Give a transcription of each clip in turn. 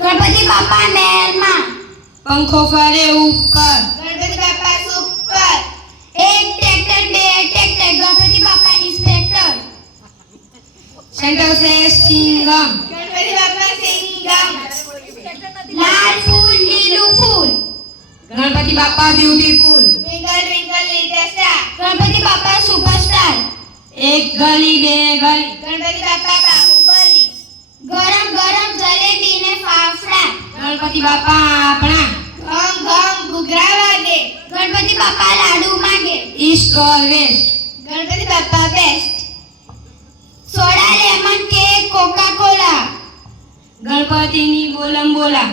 ગણપતિ બાપા મહેલમાં, પંખો ફરે ઉપર, ગણપતિ બાપા સુપર, એક ટ્રેક્ટર બે ટ્રેક્ટર, ગણપતિ બાપા ઇન્સ્પેક્ટર, સેન્ટર સે સિંગમ, ગણપતિ બાપા સિંગમ, લાલ ફૂલ લીલું ફૂલ, ગણપતિ બાપા beautiful, twinkle twinkle little star, Ganpati બાપા સુપરસ્ટાર, એક ગલી બે ગલી, ગણપતિ બાપા બાહુબલી, ગરમ ગરમ જલેબી ને ફાફડા, ગણપતિ બાપા આપણા, ઘમ ઘમ ઘૂઘરા વાગે, ગણપતિ બાપા લાડુ માગે, ઈસ્ટ ઓર west, Ganpati Bappa best, soda lemon cake coca cola, ગણપતિની બોલમ બોલા,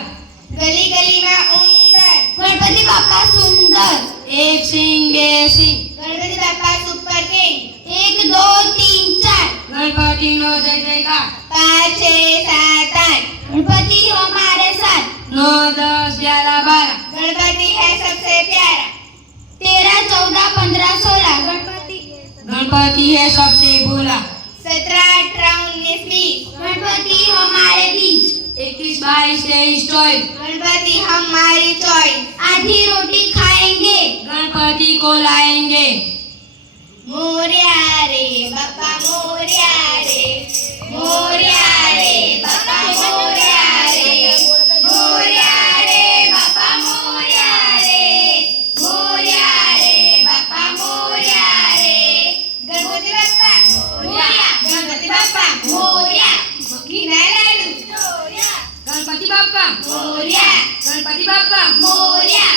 ગલી ગલીમાં ઉંદર, ગણપતિ બાપા સુંદર, એક સિંગ બે સિંગ, ગણપતિ બાપા સુપર કિંગ, 1 2 3 4, ગણપતિનો જય જયકાર, 5 6 7 8, गणपति हमारे साथ, 9 10 11 12, गणपति है सबसे प्यारा, 13 14 15 16, गणपति गणपति है सबसे भोला, 17 18 19 20, गणपति हमारे बीच, 21 22 23 24, गणपति हमारी चॉइस, आधी रोटी खाएंगे, गणपति को लाएंगे, मोरया रे बापा मोरया रे, मोरया रे बापा मोरया रे, मोरया रे बापा मोरया रे, मोरया रे बापा मोरया रे, गणपति बाप्पा मोरया, गणपति बाप्पा मोरया, घीना लाडू मोरया, गणपति बाप्पा मोरया, गणपति बाप्पा मोरया,